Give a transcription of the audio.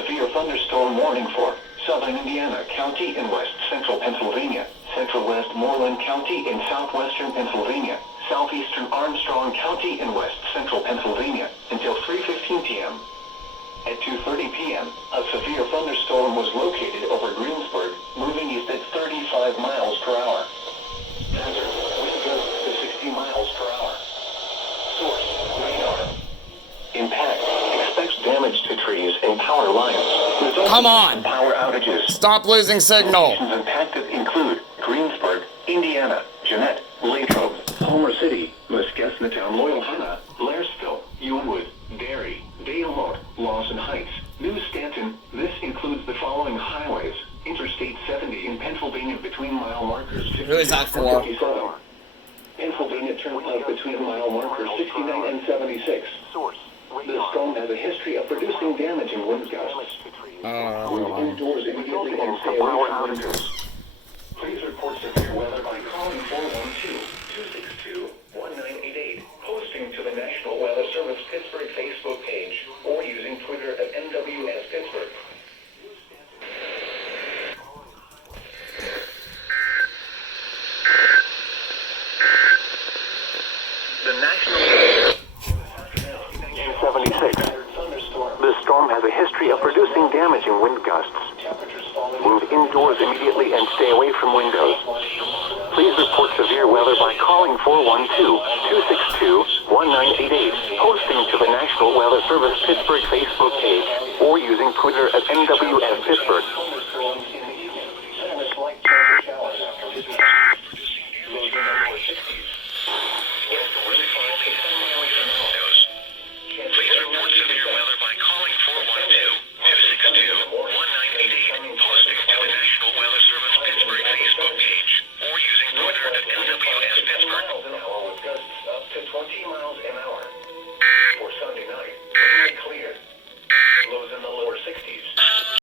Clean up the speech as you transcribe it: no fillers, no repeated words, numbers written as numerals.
severe thunderstorm warning for southern Indiana County in west central Pennsylvania, central Westmoreland County in southwestern Pennsylvania, southeastern Armstrong County in west central Pennsylvania, until 3:15 p.m. At 2:30 p.m., a severe thunderstorm was located over Greensburg, moving east at 35 miles per hour. Hazard, wind gusts to 60 miles per hour. Source, radar. Impact, expects damage to trees and power lines. Come on! Power outages. Stop losing signal! Locations impacted include Greensburg, Indiana, Jeanette, Latrobe, Homer City, Muskegonatown, Loyalhanna, Blairsville, Ewenwood, Derry, Dale-Motte, Lawson Heights, New Stanton. This includes the following highways: Interstate 70 in Pennsylvania between mile markers 56 Who is that for? and 57. Pennsylvania Turnpike between mile markers 69 and 76. The storm has a history of producing damage and wind gusts. Move indoors immediately and stay away from windows. Please report severe weather by calling 412-262-1988, posting to the National Weather Service Pittsburgh Facebook page, or using Twitter at NWS Pittsburgh. The National 76. This storm has a history of producing damage and wind gusts. Move indoors immediately and stay away from windows. Please report severe weather by calling 412-262-1988, posting to the National Weather Service Pittsburgh Facebook page, or using Twitter at NWS Pittsburgh. Up to 20 miles an hour.